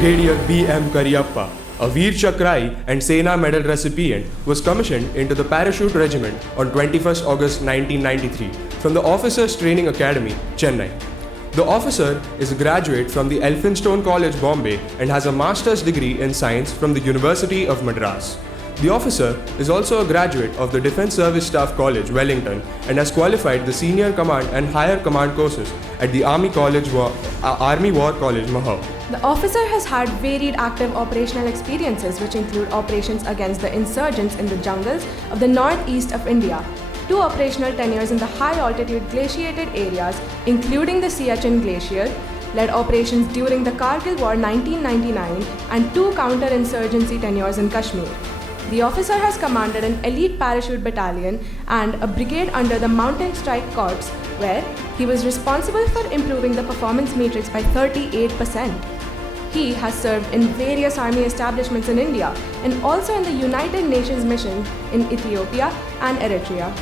Brigadier B. Cariappa, a Veer Chakra and Sena medal recipient, was commissioned into the parachute regiment on 21st August 1993 from the Officers Training Academy, Chennai. The officer is a graduate from the Elphinstone College, Bombay, and has a master's degree in science from the University of Madras. The officer is also a graduate of the Defence Service Staff College, Wellington, and has qualified the Senior Command and Higher Command courses at the Army War College, Mahou. The officer has had varied active operational experiences which include operations against the insurgents in the jungles of the northeast of India, 2 operational tenures in the high-altitude glaciated areas including the Siachen Glacier, led operations during the Kargil War 1999 and 2 counter-insurgency tenures in Kashmir. The officer has commanded an elite parachute battalion and a brigade under the Mountain Strike Corps, where he was responsible for improving the performance matrix by 38%. He has served in various army establishments in India and also in the United Nations mission in Ethiopia and Eritrea.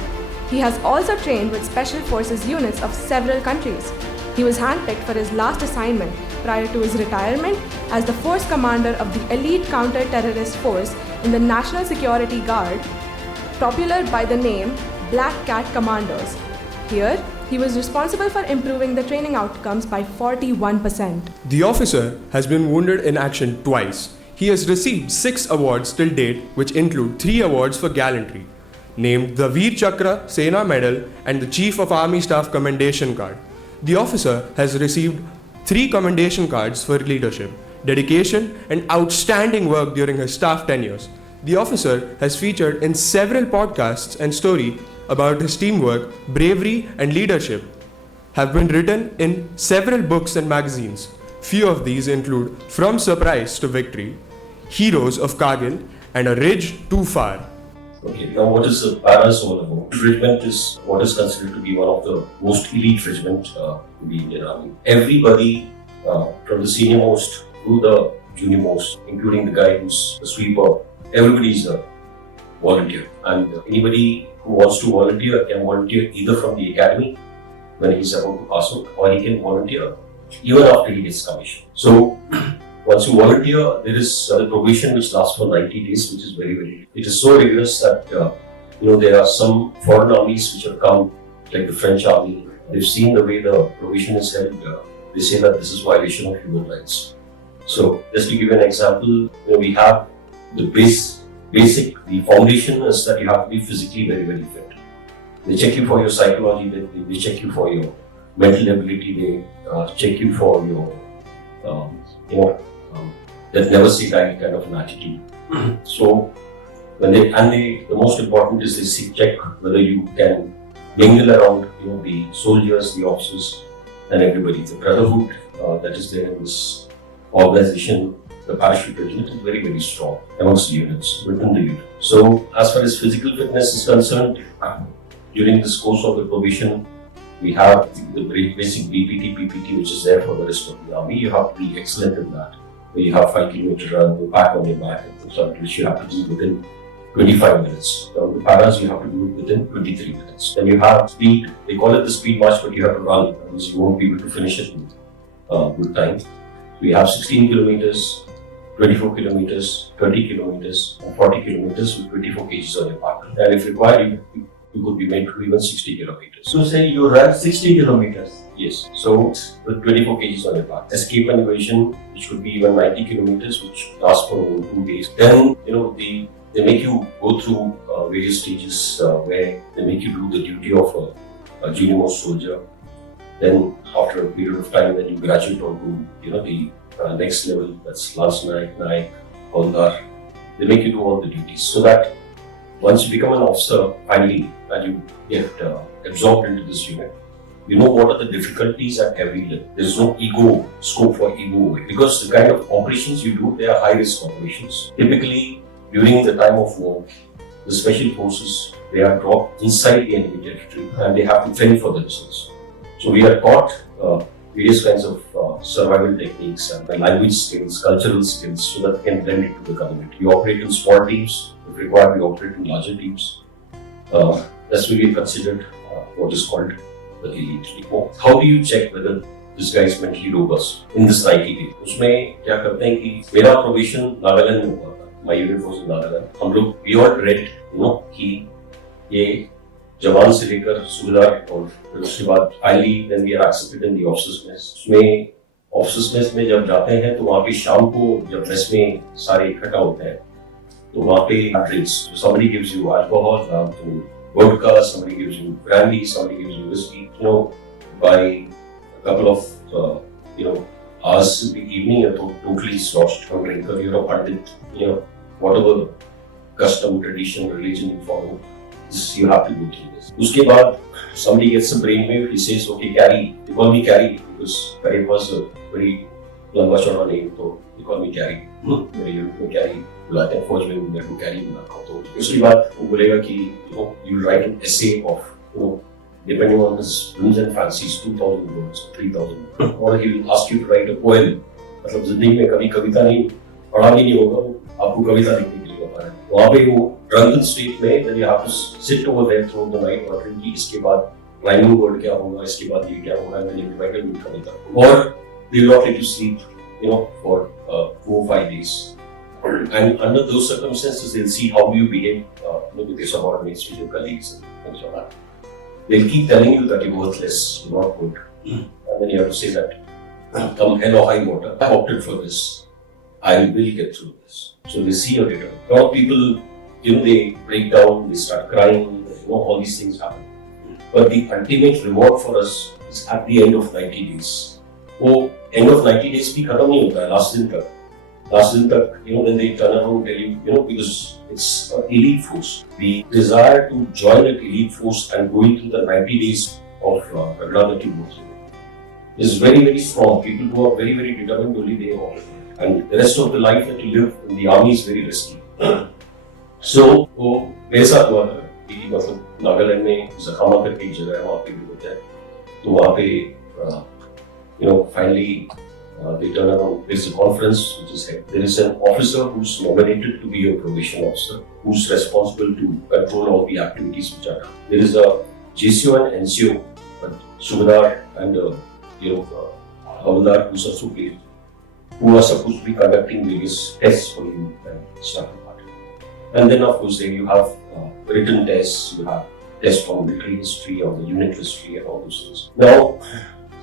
He has also trained with special forces units of several countries. He was handpicked for his last assignment prior to his retirement as the force commander of the elite counter-terrorist force in the National Security Guard, popular by the name Black Cat Commandos. Here, he was responsible for improving the training outcomes by 41%. The officer has been wounded in action twice. He has received 6 awards till date, which include 3 awards for gallantry, named the Veer Chakra Sena Medal and the Chief of Army Staff Commendation Card. The officer has received 3 commendation cards for leadership, dedication, and outstanding work during his staff tenures. The officer has featured in several podcasts and stories about his teamwork, bravery, and leadership, have been written in several books and magazines. Few of these include From Surprise to Victory, Heroes of Kargil, and A Ridge Too Far. Okay, now what is the Paras all about? Regiment is what is considered to be one of the most elite regiment in the Indian Army. Everybody from the senior most to the junior most, including the guy who's a sweeper, everybody is a volunteer. And anybody who wants to volunteer can volunteer either from the academy when he's about to pass out, or he can volunteer even after he gets commissioned. So once you volunteer, there is the probation which lasts for 90 days, which is very, it is so rigorous that there are some foreign armies which have come, like the French army. They've seen the way the probation is held. They say that this is violation of human rights. So just to give you an example, we have the the foundation is that you have to be physically very fit. They check you for your psychology, they check you for your mental ability, they check you for your that never say die kind of an attitude. So the most important is they check whether you can mingle around the soldiers, the officers, and everybody. The brotherhood that is there in this organization, the parachute regiment, is very strong amongst the units, within the unit. So as far as physical fitness is concerned, during this course of the probation, we have the basic BPT, PPT, which is there for the rest of the army. You have to be excellent in that. Where you have 5-kilometer run, the pack on your back, which you have to do within 25 minutes. The paras you have to do it within 23 minutes. Then you have speed. They call it the speed march, but you have to run, otherwise you won't be able to finish it with good time. We have 16 kilometers, 24 kilometers, 30 kilometers, and 40 kilometers with 24 kgs on your back. And if required, you could be made to even 60 kilometers. So say you run 60 kilometers. Yes. So with 24 kgs on your back. Escape and evasion, which could be even 90 kilometers, which lasts for over 2 days. Then, they make you go through various stages where they make you do the duty of a junior most soldier. Then after a period of time, then you graduate on to, the next level, that's Lance Naik, Haldar. They make you do all the duties so that once you become an officer, finally, and you get absorbed into this unit, you know what are the difficulties at every level. There is no scope for ego, because the kind of operations you do, they are high-risk operations. Typically, during the time of war, the special forces, they are dropped inside the enemy territory and they have to fend for themselves. So we are taught various kinds of survival techniques and language skills, cultural skills, so that we can blend it to the community. We operate in small teams. If required, we operate in larger teams. That's really considered what is called the elite. How do you check whether this guy is mentally robust in this 90 days. उसमें क्या करते हैं कि मेरा probation Nagaland में हुआ था, my unit was in Nagaland. हम लोग we all read, कि ये जवान से लेकर सूबेदार और फिर उसके बाद finally then we are accepted in the officers mess. उसमें ऑफिसर्स मेस में जब जाते हैं तो वहाँ पे शाम को जब मेस में सारे इकट्ठा होते हैं तो वहाँ पे drinks, somebody gives you alcohol, vodka, somebody gives you brandy, somebody gives you whiskey. By a couple of hours in the evening, you're totally sloshed from drinker. You're a pandit. Whatever custom, tradition, religion you follow, you have to go through this. उसके बाद somebody gets a brainwave. He says, "Okay, Carry." They call me Carry because Cariappa was a very लंबा चौड़ा name, so they call me Carry. मेरे unit में Carry बुलाते हैं, फौज में मेरे को Carry बुलाता हूँ. तो उसके बाद वो बोलेगा कि you write an essay of depending on his whims and fancies 2,000 words or 3,000, or he will ask you to write a poem. मतलब जिंदगी में कभी कविता नहीं पढ़ा भी नहीं होगा, आपको कविता लिखने के लिए होता है. वहाँ पे वो drunken state में then you have to sit over there throughout the night और ड्रिंक की. इसके बाद climbing board क्या होगा, इसके बाद ये क्या होगा, then you write a new Kavita. Or they will not let you sleep, for 4 or 5 days. And under those circumstances, they'll see how you behave with your subordinates, with your colleagues, and things like that. They'll keep telling you that you're worthless, you're not good. And then you have to say that, come hell or high water, I opted for this. I will get through this. So they see your return. A lot of people, they break down, they start crying, all these things happen. But the ultimate reward for us is at the end of 90 days. वो end of 90 days भी खत्म नहीं होता है, last दिन तक, when they turn around and tell you, because it's an elite force. The desire to join an elite force and going through the 90 days of Chakra that you go through is very, very strong. People who are very, very determined, only they are. And the rest of the life that you live in the army is very risky. So, वो मेरे साथ हुआ था कि मतलब नागालैंड में जखामा करके एक जगह है, वहाँ पे भी होता है. तो वहाँ पे finally they turn around. There's a conference which is held. There is an officer who's nominated to be your probation officer, who's responsible to control all the activities which are done. There is a JCO and NCO, Subedar and Havaldar who's also placed, who are supposed to be conducting various tests for you and stuff like that. And then of course then you have written tests, you have tests on military history or the unit history and all those things. Now,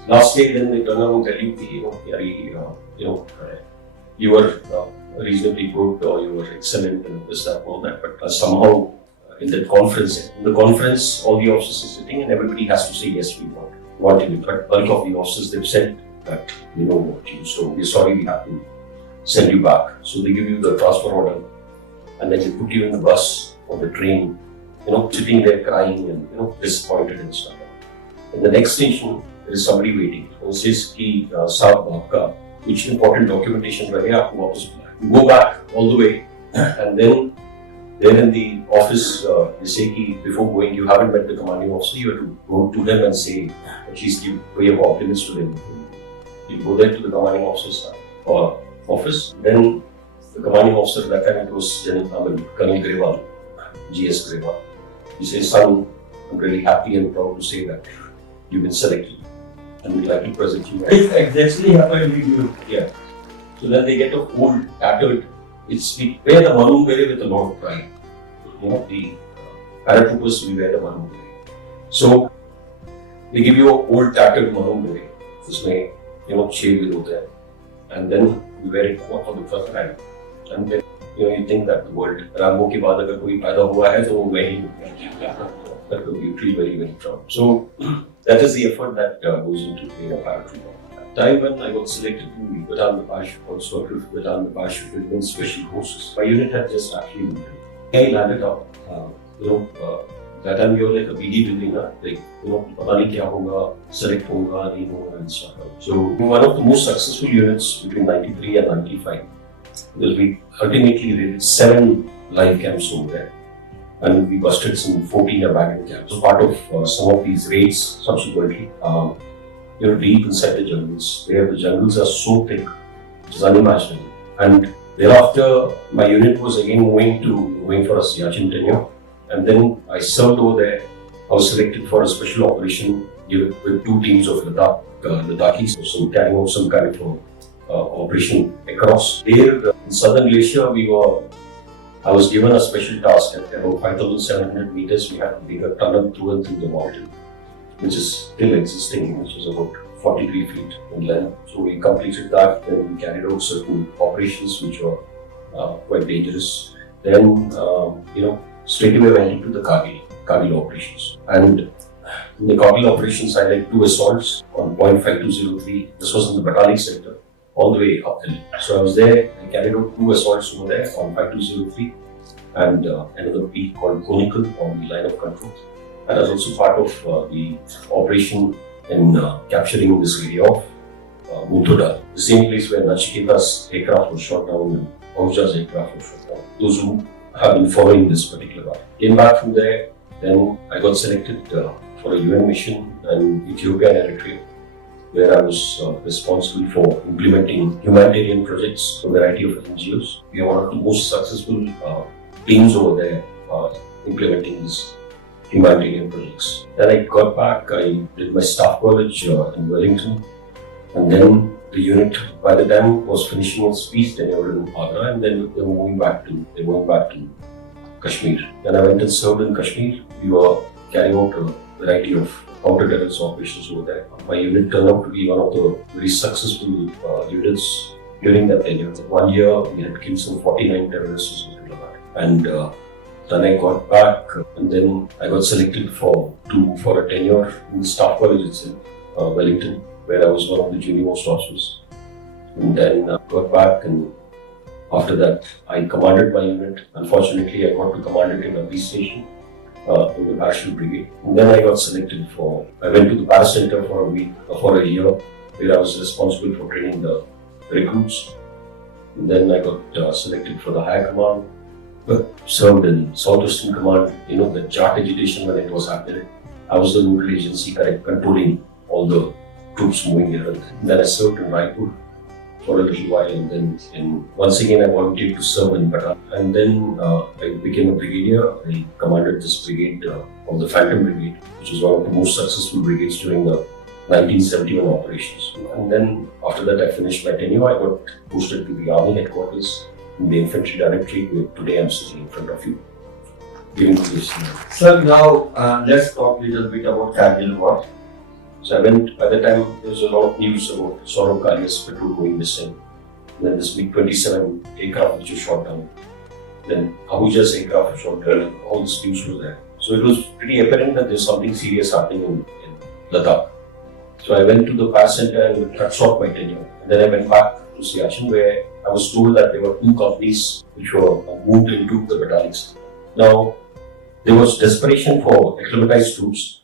last day, then they turn around and tell you, you were reasonably good or you were excellent and this, that, all that. But somehow in the conference, all the officers are sitting and everybody has to say, yes, we want him. But bulk of the officers, they've said that we don't want you. So we're sorry, we have to send you back. So they give you the transfer order and then they put you in the bus or the train, sitting there crying and, disappointed and stuff. In the next station, there is somebody waiting. वो says कि साहब आपका कुछ important documentation रह गया, आपको वापस बुलाएं. You go back all the way, and then there in the office they say कि before going you haven't met the commanding officer, you have to go to them and say at least give your compliments to them. You go there to the commanding officer's office. Then the commanding officer, that time it was Kargil War, GS War. He says, "Son, I'm really happy and proud to say that you've been selected. And we'd like to present you." It exactly happened with you. Yeah. So then they get a old, tattered, we wear the maroon beret with a lot of pride. The paratroopers, we wear the maroon beret. So they give you an old, tattered maroon beret. उसमें, shade with होता है. And then we wear it for the first time. And then, you think that the world, Rambo के बाद अगर कोई पैदा हुआ है तो वो मैं ही हूँ. That will be feel very, very proud. So that is the effort that goes into being a paratrooper. At the time when I got selected to be Battalion Parachute, also Battalion Parachute Regiment Special Forces, my unit had just actually moved. I landed up. That time we were like a BD building, like पता नहीं क्या होगा, select होगा नहीं होगा and stuff. So one of the most successful units between 93 and 95. Because we ultimately raided 7 live camps over there. And we busted some 14 abandoned camps. So part of some of these raids subsequently, deep inside the jungles, where the jungles are so thick, which is unimaginable. And thereafter, my unit was again moving for a Siachen tenure. And then I served over there. I was selected for a special operation with two teams of Ladakhis, so carrying out some kind of operation across. There in southern glacier, I was given a special task at about 5,700 meters. We had to dig a tunnel through and through the mountain, which is still existing, which is about 43 feet in length. So we completed that, and we carried out certain operations which were quite dangerous. Then, straight away went into the Kargil operations. And in the Kargil operations, I led 2 assaults on point 5203. This was in the Batalik sector, all the way up hill. So I was there, I carried out 2 assaults over there on 5203 and another peak called Conical on the line of control. And I was also part of the operation in capturing this area of Muthoda, the same place where Nachiketa's aircraft was shot down and Ahuja's aircraft was shot down. Those who have been following this particular one. Came back from there, then I got selected for a UN mission in Ethiopia and Eritrea, where I was responsible for implementing humanitarian projects for a variety of NGOs. We are one of the most successful teams over there implementing these humanitarian projects. Then I got back, I did my staff college in Wellington, and then the unit, by the time it was finishing its peace tenure in Agra, and then they were going back to Kashmir. Then I went and served in Kashmir. We were carrying out a variety of counter-terrorist operations over there. My unit turned out to be one of the very successful units during that tenure. In 1 year, we had killed some 49 terrorists or something like that. And then I got back, and then I got selected for a tenure in the staff college itself, Wellington, where I was one of the junior most officers. And then got back, and after that, I commanded my unit. Unfortunately, I got to command it in a peace station in the Parachute Brigade. And then I got selected I went to the Para Center for a year, where I was responsible for training the recruits. And then I got selected for the higher command. Served in Southwestern Command, the Jat agitation when it was happening. I was the nodal agency controlling all the troops moving here. And then I served in Raipur for a little while, and then once again I volunteered to serve in Batalik. And then I became a brigadier. I commanded this brigade of the Phantom Brigade, which was one of the most successful brigades during the 1971 operations. And then after that I finished my tenure. I got posted to the Army headquarters in the Infantry Directorate, where today I'm sitting in front of you, giving to this. Sir, now let's talk a little bit about Kargil War. So by the time there was a lot of news about Saurabh Kalia's petrol going missing, then this MiG-27 aircraft which was shot down, then Ahuja's aircraft was shot down, all this news was there. So it was pretty apparent that there's something serious happening in Ladakh. So I went to the Para Center and cut short my tenure. And then I went back to Siachen, where I was told that there were 2 companies which were moved into the Bataliks. Now, there was desperation for acclimatized troops,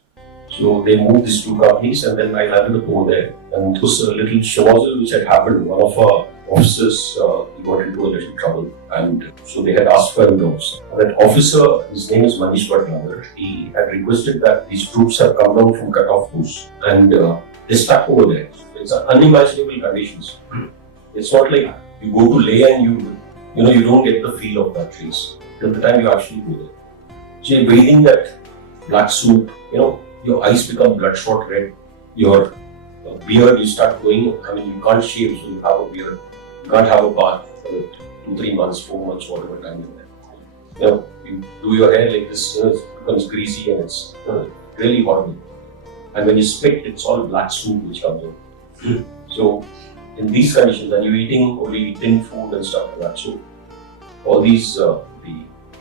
so they moved these 2 companies, and then I landed up over there. And it was a little shawazal which had happened. One of our officers he got into a little trouble, and so they had asked for him. And that officer, his name is Manish Bhatnagar, he had requested that these troops have come down from cut-off posts, and they stuck over there. It's unimaginable conditions. It's not like you go to Leh and you don't get the feel of that place till the time you actually go there. So you're breathing that black soup, your eyes become bloodshot red, your beard, you start going, you can't shave, so you have a beard. You can't have a bath for 2-3 months, 4 months, whatever time you're there. You do your hair like this, it becomes greasy, and it's really horrible. And when you spit, it's all black soup which comes in. So in these conditions, and you're eating only tin food and stuff like that. So all these the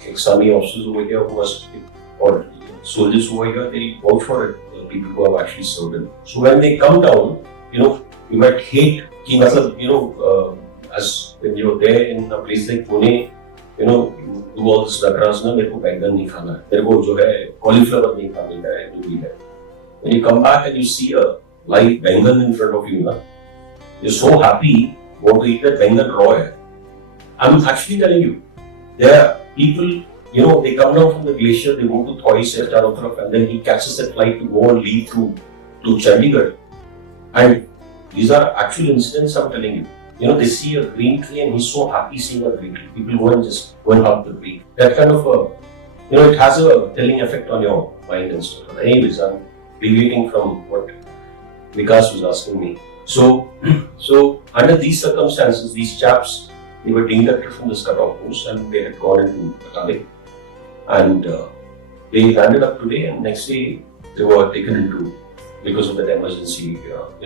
ex-army officers over here or soldiers over here, they vouch for it, people who have actually served in. So when they come down, you might hate, as when you're there in a place like Pune, you do all this nakras, मेरे को बैंगन नहीं खाना है, मेरे को जो है cauliflower नहीं खाना है, जो भी है. When you come back and you see a live bangan in front of you, you're so happy you want to eat that bangan raw. I'm actually telling you, there are people, they come down from the glacier, they go to Thoi, and then he catches that flight to go and leave to Chandigarh. And these are actual incidents I'm telling you. They see a green tree and he's so happy seeing a green tree. People go and hug the tree. That kind of it has a telling effect on your mind and stuff. Anyways, deviating from what Vikas was asking me. So under these circumstances, these chaps, they were inducted from this cutoff post and they had gone into Batalik. And they landed up today, and next day they were taken into because of that emergency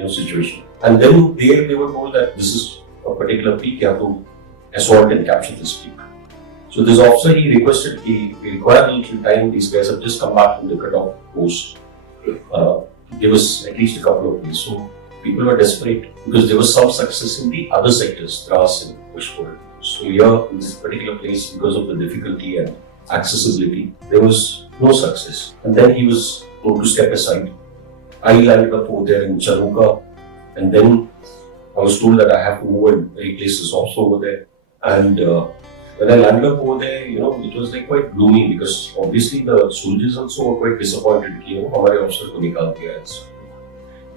situation. And then there they were told that this is a particular peak, you have to assault and capture this peak. So this officer, he requested, he required a little time. These guys have just come back from the cutoff post. Give us at least a couple of days. So people were desperate because there was some success in the other sectors, Dras and Pushpur. So here in this particular place, because of the difficulty and accessibility, there was no success. And then he was told to step aside. I landed up over there in Chanuka, and then I was told that I have to move and replace this officer over there. And when I landed up over there, it was like quite gloomy because obviously the soldiers also were quite disappointed. Our officer ko nikal diya hai.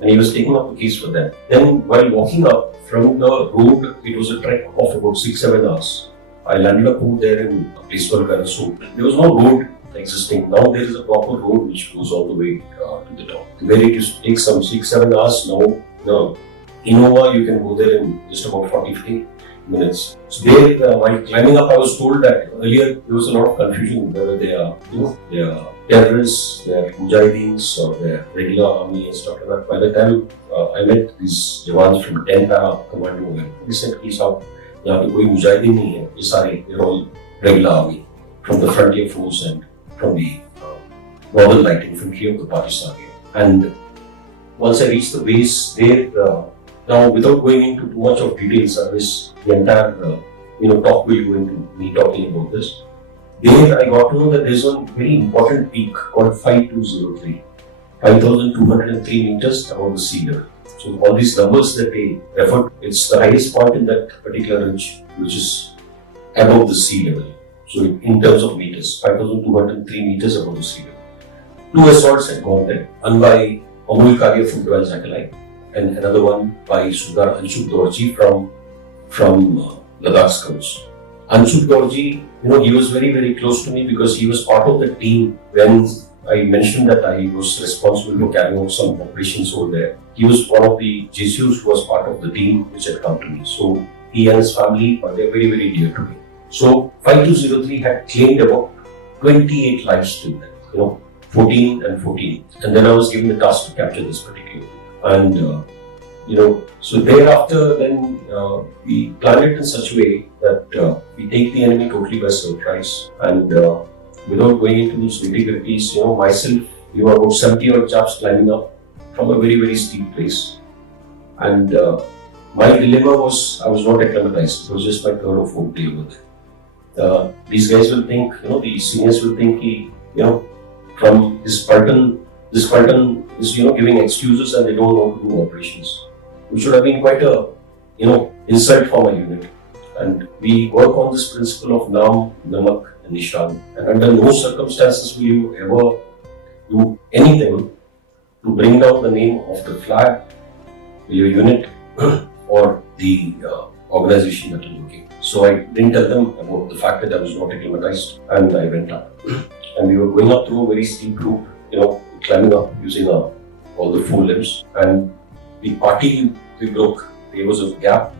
And he was taking up the case for them. Then while walking up from the road, it was a trek of about 6-7 hours. I landed up over there in a place called Karasu. There was no road existing. Now there is a proper road which goes all the way to the top. Where it used to take some 6-7 hours, now Innova, you can go there in just about 40-50 minutes. So there, while climbing up, I was told that earlier there was a lot of confusion whether they are, they are terrorists, they are mujahideens, or they are regular army and stuff like that. By the time I met these jawans from 10th Para Commando, they said, "Please out, यहाँ पे कोई मुजाहिदीन नहीं है, ये सारे they're all regular army from the frontier force and from the Northern Light Infantry of the Pakistan." And once I reached the base there, now without going into too much of details, I wish the entire talk will go into me talking about this. There I got to know that there is one very important peak called 5203, 5,203 meters above the sea level. So all these numbers that they refer to, it's the highest point in that particular ridge, which is above the sea level. So in terms of meters, 5,203 meters above the sea level. 2 assaults had gone there, one by Amul Karya from Royal Zakalai, and another one by Sudar Anshuk Dorji from Ladakh Scouts. Anshuk Dorji, he was very, very close to me because he was part of the team when I mentioned that I was responsible for carrying out some operations over there. He was one of the JCUs who was part of the team which had come to me. So he and his family, they're very, very dear to me. So 5203 had claimed about 28 lives till then, 14 and 14. And then I was given the task to capture this particular. And so thereafter, then we planned it in such a way that we take the enemy totally by surprise. And without going into those nitty-gritties, myself, we were about 70 odd chaps climbing up from a very, very steep place. And my dilemma was, I was not acclimatized. It was just my third or fourth day over there. These guys will think, the seniors will think, from this Spartan is, giving excuses and they don't know how to do operations. Which would have been quite a, insult for my unit. And we work on this principle of Naam, Namak and Nishan. And under no circumstances will you ever do anything to bring down the name of the flag, your unit, or the organization that you're working. So I didn't tell them about the fact that I was not acclimatized, and I went up. And we were going up through a very steep route, climbing up using all the 4 limbs. And the party we broke, there was a gap.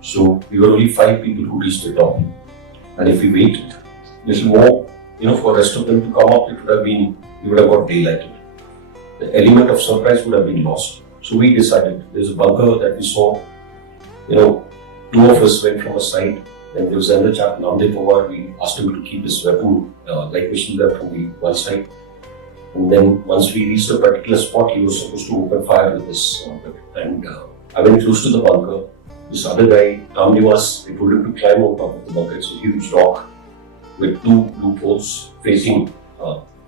So we were only 5 people who reached the top. And if we waited a little more, for the rest of them to come up, we would have got daylighted. The element of surprise would have been lost. So we decided, there's a bunker that we saw, 2 of us went from a side, and there was another chap, Namdev Pawar, we asked him to keep his weapon, light machine gun from the one side. And then once we reached a particular spot, he was supposed to open fire with this weapon. And I went close to the bunker. This other guy, Tamnivas, they told him to climb on top of the bunker. It's a huge rock with 2 loopholes facing,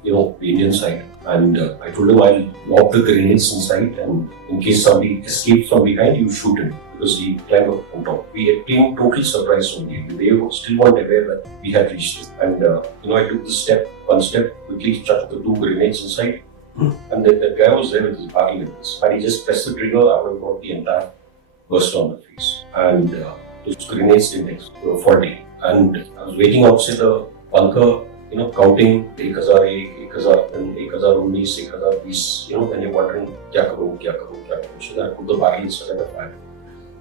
the Indian side. And I told him I'll lock the grenades inside, and in case somebody escapes from behind, you shoot him because he climbed up on top. We had been totally surprised on him. They still weren't aware that we had reached it. And I took one step, quickly chucked the 2 grenades inside, and then the guy was there with his battle weapons. And he just pressed the trigger, I would have got the entire burst on the face. And those grenades didn't were faulty. And I was waiting outside the bunker, counting 1000, 1000, and 1019, 1020, then you're wondering, kya karo. So then I put the barrel inside and I fired.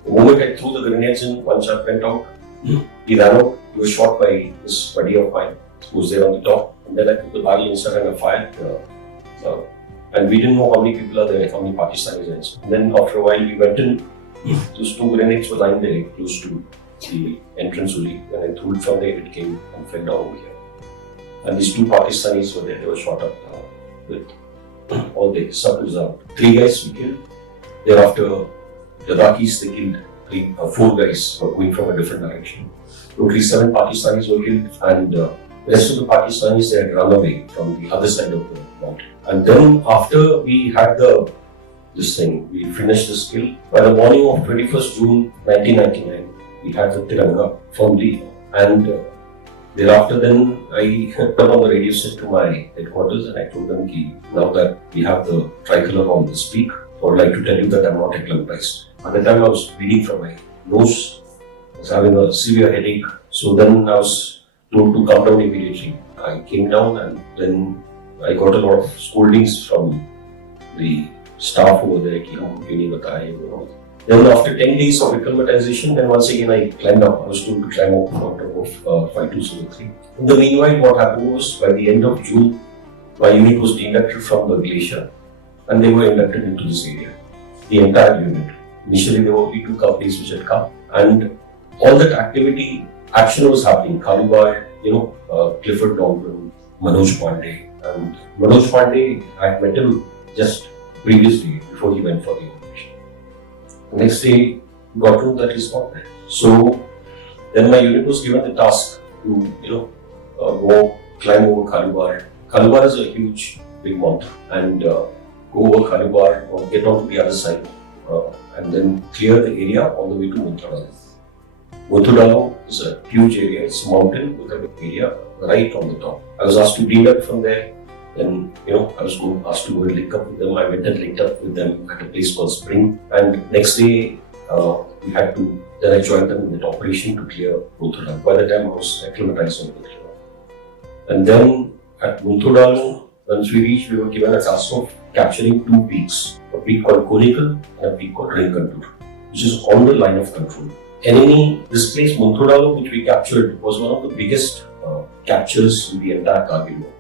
The moment I threw the grenades in, one chap went out. He ran out. He was shot by this buddy of mine who was there on the top. And then I put the barrel inside and I fired. And we didn't know how many people are there, how many Pakistanis are inside. And then after a while we went in. Those two grenades were lying there close to the entrance only. When I threw it from there, it came and fell down over here. And these two Pakistanis were there. They were shot up with all the circles out. 3 guys we killed. Thereafter, the Iraqis, they killed 4 guys who were going from a different direction. Totally 7 Pakistanis were killed, and the rest of the Pakistanis, they had run away from the other side of the mountain. And then after we had we finished this kill. By the morning of 21st June 1999, we had the Tiranga firmly, and thereafter then I turned on the radio set to my headquarters and I told them now that we have the tricolor on this peak, I would like to tell you that I'm not acclimatized. At the time I was bleeding from my nose, I was having a severe headache, so then I was told to come down immediately. I came down and then I got a lot of scoldings from the staff over there, Then after 10 days of acclimatization, then once again I climbed up. I was told to climb up on top of 5203. In the meanwhile, what happened was, by the end of June, my unit was deinducted from the glacier and they were inducted into this area, the entire unit. Initially there were only 2 companies which had come, and all that action was happening. Kargil War, Clifford Dombran, Manoj Pandey. And Manoj Pandey, I had met him just previously before he went for the operation. The next day, got to know that he's not there. So then my unit was given the task to, go climb over Kargil War. Kargil War is a huge, big mountain, and go over Kargil War or get onto the other side, and then clear the area all the way to Munthudalo. Munthudalo is a huge area. It's a mountain with a big area right on the top. I was asked to deduct from there. Then, I was asked to go and link up with them. I went and linked up with them at a place called Spring. And next day, then I joined them in that operation to clear Munthudalo. By the time I was acclimatized on Munthudalo. And then at Munthudalo, once we reached, we were given a task of capturing 2 peaks. A peak called Conical and a peak called Rinkantur, which is on the line of control. This place, Munthudalo, which we captured, was one of the biggest captures in the entire Kargil War.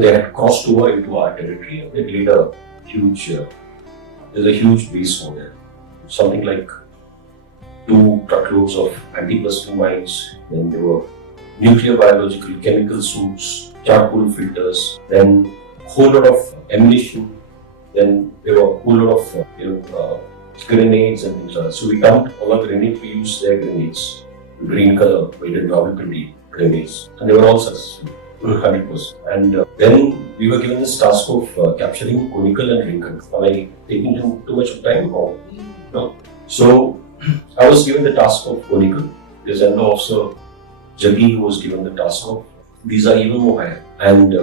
They had crossed over into our territory. They laid there's a huge base over there. Something like 2 truckloads of anti-personnel mines. Then there were nuclear, biological, chemical suits, charcoal filters, then a whole lot of ammunition. Then there were a whole lot of grenades and things like that. So we dumped all our grenades. We used their grenades, green color, weighted Rawalpindi grenades, and they were all successful. 100%. And then we were given this task of capturing Conical and Rinkantur. Am I taking too much of time? Or no? So I was given the task of Conical. There's an officer, Jaggi, who was given the task of. These are even more higher. And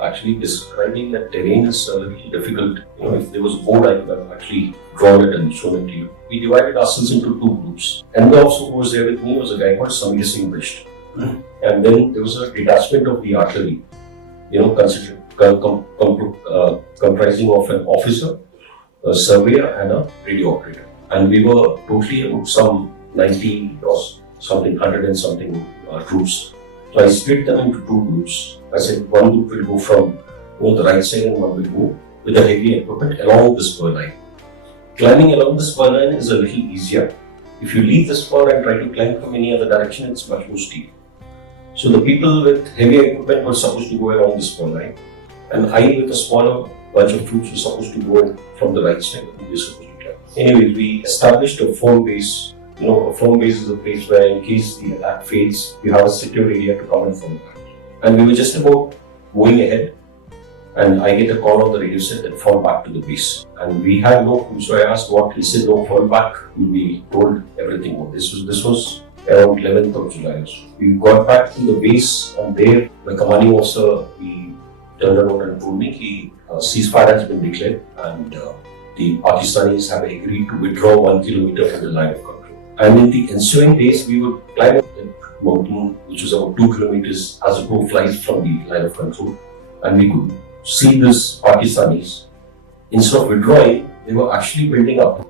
actually describing that terrain is a little difficult. If there was a board, I could have actually drawn it and shown it to you. We divided ourselves into 2 groups. And the officer who was there with me was a guy called Samir Singh Bisht. And then there was a detachment of the artillery, comprising of an officer, a surveyor, and a radio operator. And we were totally about some 90 or something, 100 and something troops. So I split them into 2 groups. I said one group will go from the right side and one will go with the heavy equipment along the spur line. Climbing along the spur line is a little easier. If you leave the spur and try to climb from any other direction, it's much more steep. So the people with heavy equipment were supposed to go along the spur line, and I, with a smaller bunch of troops, was supposed to go from the right side and we were supposed to climb. Anyway, we established a firm base. A firm base is a place where, in case the attack fails, you have a secure area to come and from back. And we were just about going ahead, and I get a call on the radio set that fall back to the base. And we had no clue, so I asked what. He said, no, fall back. We told everything. This was around 11th of July. We got back to the base, and there, the commanding officer, he turned around and told me ceasefire has been declared, and the Pakistanis have agreed to withdraw 1 kilometer from the line of control. And in the ensuing days, we would climb up the mountain, which was about 2 kilometers as the crow flies from the line of control, and we could see this Pakistanis, instead of withdrawing, they were actually building up,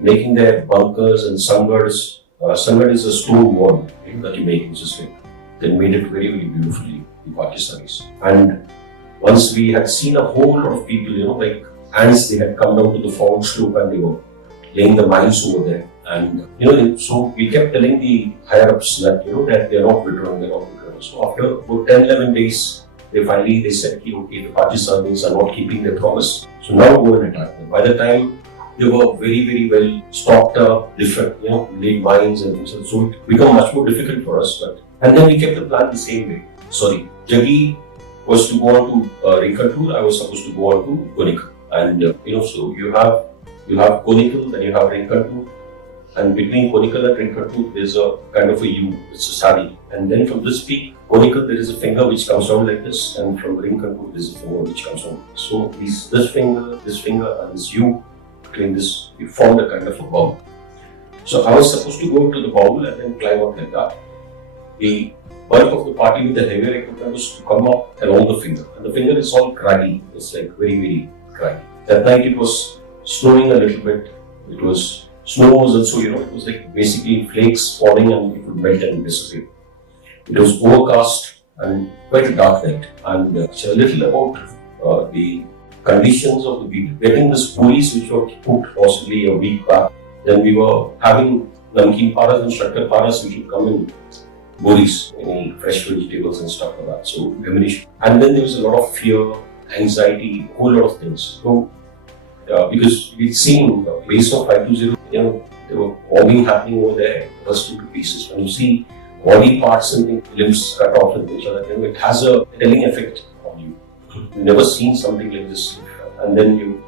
making their bunkers and sangars. Sangar is a stone wall that you make, which is like, they made it very, very beautifully, the Pakistanis. And once we had seen a whole lot of people, like ants, they had come down to the forward slope and they were laying the mines over there. And, so we kept telling the higher ups that, that they're not withdrawing, they're not withdrawing. So after about 10, 11 days, they said, okay, the Pakistanis are not keeping their promise. So now go and attack them. By the time they were very, very well stocked up, different, laid mines and things. So it became much more difficult for us. And then we kept the plan the same way. Jagi was to go on to Rinkatur, I was supposed to go on to Konikal. And, so you have Konikal, then you have Rinkatur. And between Konikal and Rinkatur, there's a kind of a U, it's a sari. And then from this peak, Konikal, there is a finger which comes down like this, and from Rinkatur, there is a finger which comes down. So this finger, and this U, between this, we formed a kind of a bowl. So I was supposed to go to the bowl and then climb up like that. The bulk of the party with the heavier equipment was to come up along the finger. And the finger is all craggy, it's like very, very craggy. That night it was snowing a little bit. Snow was also, it was like basically flakes falling and it would melt and disappear. It was overcast and quite a dark night. And a little about the conditions of the people. Getting the spoolies which were cooked possibly a week back. Then we were having namkeen paras and shakkar paras which would come in boris, any fresh vegetables and stuff like that. So, and then there was a lot of fear, anxiety, a whole lot of things. So, because we'd seen the place of 520, there were bombing happening over there, burst into pieces. When you see body parts and limbs cut off and things like that, it has a telling effect on you. You've never seen something like this. And then you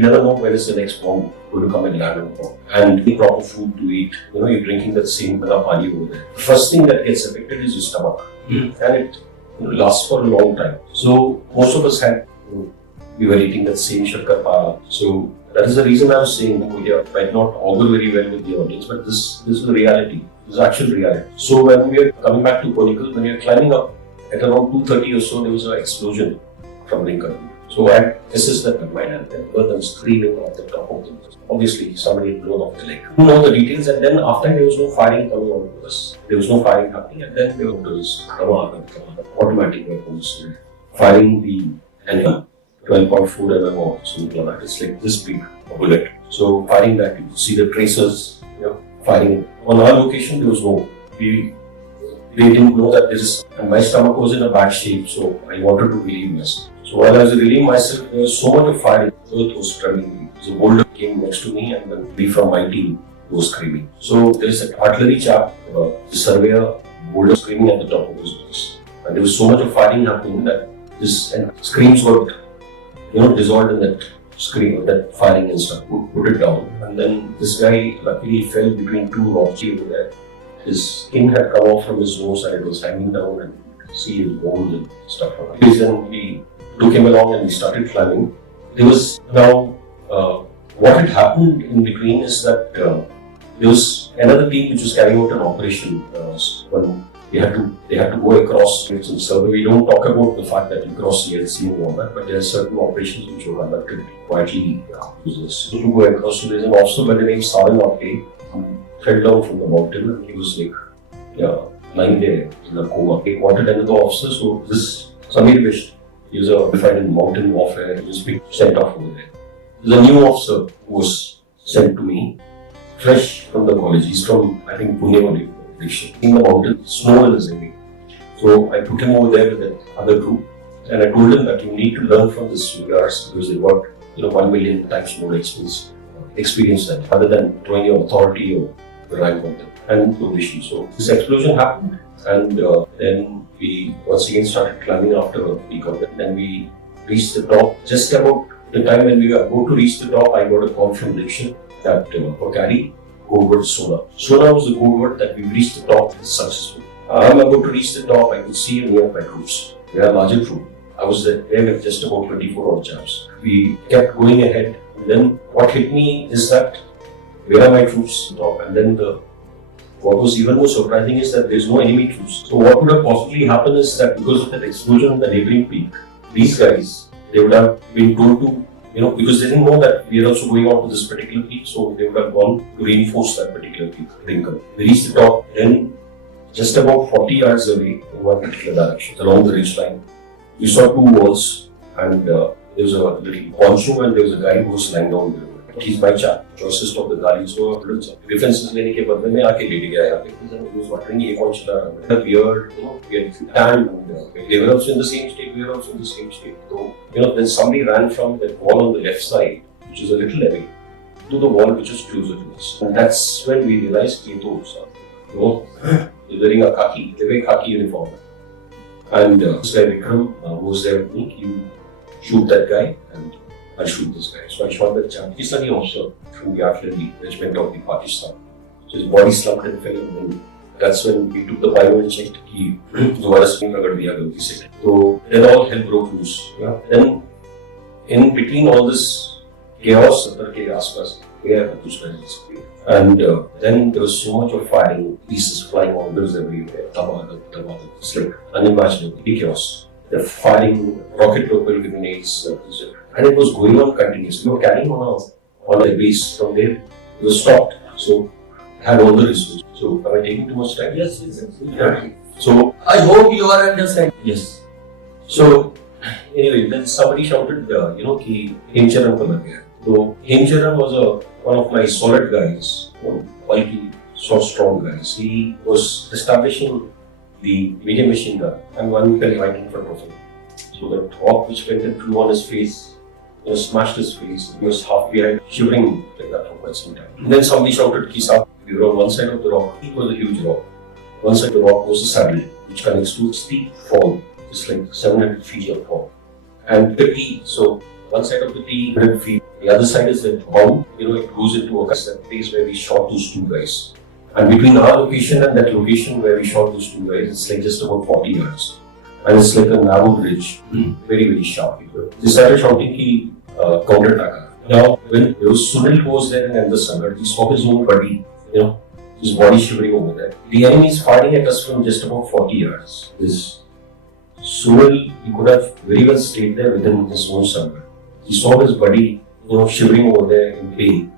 never know when is the next bomb going to come and land on the bomb. And the proper food to eat, you're drinking that same pani over there. The first thing that gets affected is your stomach. And it lasts for a long time. So most of us we were eating that same shakkar para. So that is the reason I was saying over here, might not augur very well with the audience, but this is the reality. This is actual reality. So when we are coming back to Konikal, when we are climbing up at around 2:30 or so, there was an explosion from Rinkatur. So I assessed that with my hand and heard them screaming at the top of them. Obviously, somebody had blown off the leg. Who know the details? And then after there was no firing coming out of us. There was no firing happening, and then there was automatic weapons firing the enemy. 12.4 mm or something like that. It's like this big a bullet. So firing that, you see the tracers, firing. On our location, there was no. They didn't know that and my stomach was in a bad shape, so I wanted to relieve myself. So while I was relieving myself, there was so much of firing. Earth was trembling. The boulder came next to me, and then we from my team was screaming. So there is an artillery chap, the surveyor, boulder screaming at the top of his voice. And there was so much of firing happening that screams were dissolved in that scream, that firing and stuff, put it down. And then this guy luckily fell between two rocks over there. His skin had come off from his nose and it was hanging down, and you could see his bones and stuff like that. Then we took him along and we started climbing. There was what had happened in between is that there was another team which was carrying out an operation when they had to go across some survey. We don't talk about the fact that you cross the LC and all that, but there are certain operations which were conducted quietly. So to go across, so there's an officer by the name Sarang who fell down from the mountain, and he was lying there in a coma. He wanted another officer, so this Samir Vish, he was a fighter in mountain warfare, he was being sent off over there. There's a new officer who was sent to me, fresh from the college. He's from, I think, Pune only. In the mountain, snow is heavy. So I put him over there with that other group, and I told him that you need to learn from this regards, because they got 1 million times more experience than other than throwing your authority or the rank on them and position. So this explosion happened, and then we once again started climbing after a week of it. Then we reached the top. Just about the time when we were about to reach the top, I got a call from Dikshan that for Carry, code word Sona. Sona was the code word that we reached the top successfully. I'm about to reach the top, I could see near my troops. We are a larger troop. I was there with just about 24 odd chaps. We kept going ahead. And then what hit me is that where are my troops on top? And then what was even more surprising is that there's no enemy troops. So what would have possibly happened is that because of that explosion on the neighboring peak, these guys, they would have been told to, because they didn't know that we are also going on to this particular peak, so they would have gone to reinforce that particular peak. We reached the top, then just about 40 yards away in one particular direction, along the ridge line, we saw two walls, and there was a little poncho, and there was a guy who was lying down below. He's my chap, choicest of the guys, so defenses लेने के बदले में आके late गया यहाँ पे. He was wondering ये कौन चला रहा है. Weird, we had tanned, and they were also in the same state. We were also in the same state. So then somebody ran from that wall on the left side, which is a little away, to the wall which was closer to us, and that's when we realized he was, he's wearing a khaki uniform, and this guy Vikram was there with me. You shoot that guy, and I'll shoot this guy. So I shot that chap. He's an officer from the artillery regiment of the Pakistan. So his body slumped and fell, and then that's when we took the bio and checked. He दोबारा screen पकड़ दिया गलती से. So then all hell broke loose. Yeah. Then in between all this chaos, सत्तर के आसपास, and then there was so much of firing, pieces flying all over everywhere. It's like unimaginable chaos. They're firing rocket propelled grenades. And it was going on continuously. We were carrying on a base from there. It was stopped. So I had all the resources. So am I taking too much time? Yes. Yeah. So I hope you are understanding. yes. So anyway, then somebody shouted, कि Hemcharan को लग गया. So Hemcharan was one of my solid guys, bulky, so strong guys. He was establishing the medium machine gun, and one fell right in front of him. So the rock which went and flew on his face, smashed his face. He was half behind, shivering like that for quite some time. And then somebody shouted, Kisa. We were on one side of the rock. It was a huge rock. One side of the rock was a saddle, which connects to a steep fall. It's like 700 feet of fall. And the T, so one side of the T, 100 feet. The other side is that bomb. It goes into a place where we shot those two guys. And between our location and that location where we shot those two guys, it's like just about 40 yards. And it's like a narrow ridge, very, very sharp. They started shouting counter-attack. Now, when Sunil was there in the Sangat, he saw his own body, his body shivering over there. The enemy is firing at us from just about 40 yards. This Sunil, he could have very well stayed there within his own Sangat. He saw his body, shivering over there in pain.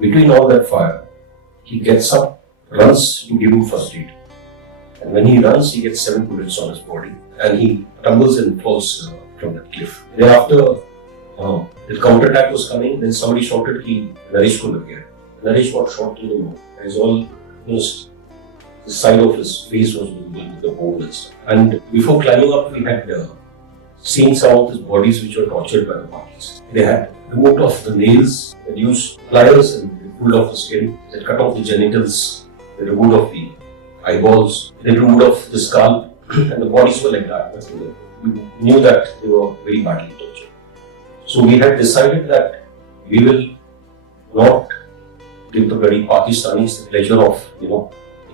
Between all that fire, he gets up, runs to give him first aid. And when he runs, he gets 7 bullets on his body. And he tumbles and falls from that cliff. Thereafter, the counter-attack was coming. Then somebody shouted, Naresh ko lag gaya. Naresh got shot through the mouth. His all, the side of his face was visible with the bone and stuff. And before climbing up, we had seen some of his bodies which were tortured by the parties. They had removed off the nails, they used pliers and they pulled off the skin. They cut off the genitals, they removed off the eyeballs, they removed off the skull, and the bodies were like that. We knew that they were very badly tortured. So we had decided that we will not give the bloody Pakistanis the pleasure of,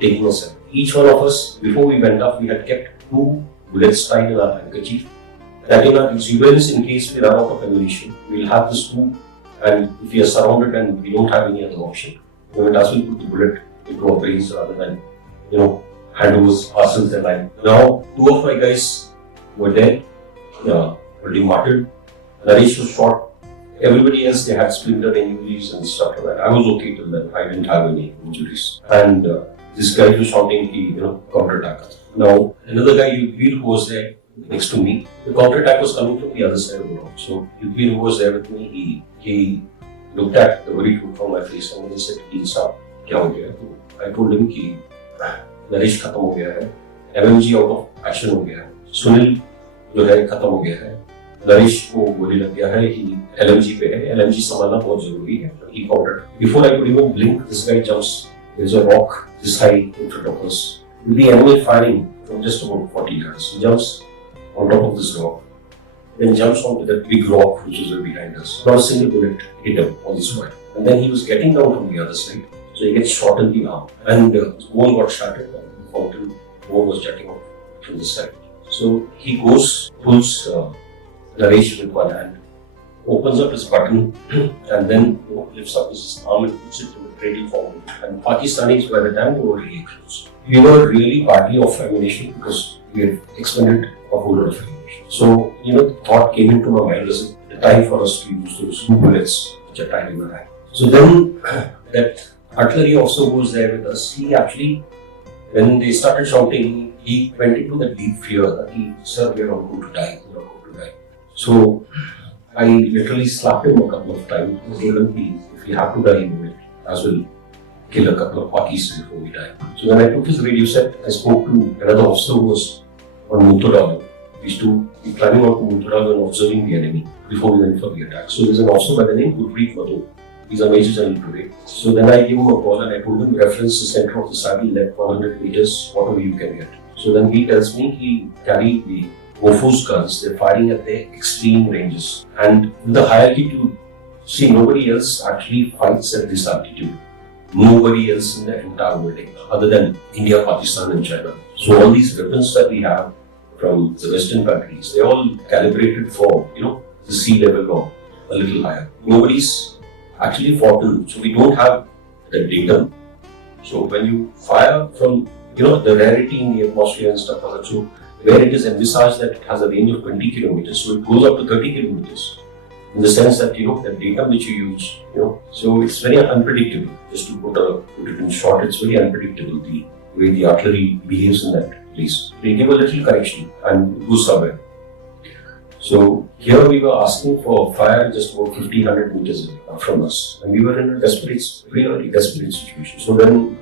taking us. Each one of us, before we went up, we had kept 2 bullets tied in our handkerchief. That in our exuberance, in case we run out of ammunition, we will have this 2, and if we are surrounded and we don't have any other option, we will as well put the bullet into our brains rather than, hand over ourselves and line. Now, 2 of my guys were dead, already martyred. Naresh was shot. Everybody else, they had splinter injuries and stuff like that. I was okay till then. I didn't have any injuries. And this guy was shouting, counter-attack. Now, another guy, Veer, who was there next to me, the counter-attack was coming from the other side of the rock. So, Veer, who was there with me, he looked at the worried look on my face and he said, Kisa, kya ho gaya? I told him that Naresh khatam ho gaya hai. MMG out of action ho gaya hai. Sunil जो है खत्म हो गया है. नरेश को गोली लग गया है. He LMG पे है. LMG संभालना बहुत जरूरी है. He countered. Before I could even blink, this guy jumps. There's a rock this high in front of us. With the enemy firing from just about 40 yards. He jumps on top of this rock. Then jumps onto that big rock which is right behind us. Not a single bullet hit him on this while. And then he was getting down from the other side. So he gets shot in the arm. And his bone got shattered. The fountain bone was jutting out from the side. So he goes, pulls Naresh with one hand, opens up his button, and then lifts up his arm and puts it to a cradle forward. And Pakistanis, by the time they were really close, we were really badly off ammunition because we had expended a whole lot of information. So, the thought came into my mind, was the time for us to use those two bullets which are tied in my hand. So then, that artillery officer who was there with us, he actually, when they started shouting, he went into that deep fear that sir, we are all going to die, we are all going to die. So, I literally slapped him a couple of times and told him, if we have to die, we will as well kill a couple of Pakis before we die. So when I took his radio set, I spoke to another officer who was on Muntudaga. We used to be climbing out to Muntudaga and observing the enemy before we went for the attack. So there's an officer by the name Gurpreet. He's a Major General today. So then I gave him a call and I told him, reference the center of the saddle, left 100 meters, whatever you can get. So then he tells me he carried the Bofors guns, they're firing at their extreme ranges. And with the high altitude, see, nobody else actually fights at this altitude. Nobody else in the entire world, other than India, Pakistan and China. So all these weapons that we have from the Western countries, they're all calibrated for, the sea level or a little higher. Nobody's actually fought in, so we don't have the data. So when you fire from, the rarity in the atmosphere and stuff like that, so where it is envisaged that it has a range of 20 kilometers, so it goes up to 30 kilometers. In the sense that, the data which you use, so it's very unpredictable. Just to put it in short, it's very unpredictable the way the artillery behaves in that place. They give a little correction and it goes somewhere. So here we were asking for fire just about 1500 meters from us, and we were in a desperate situation. So then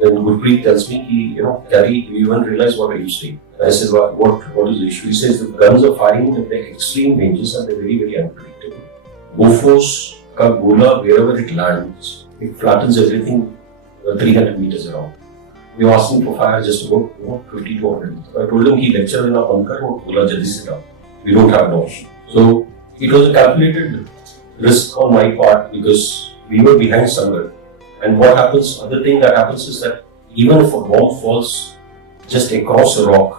Gurpreet tells me, Gary, you won't realize what are you saying. I said, what is the issue? He says the guns are firing at the extreme ranges and they're very, very unpredictable. Bofors ka gola, wherever it lands, it flattens everything 300 meters around. We were asking for fire just about 50 to 100 meters. I told him he lectured in a bunker, gola jaldi se down. We don't have an option. So it was a calculated risk on my part because we were behind somewhere. And other thing that happens is that even if a bomb falls just across a rock,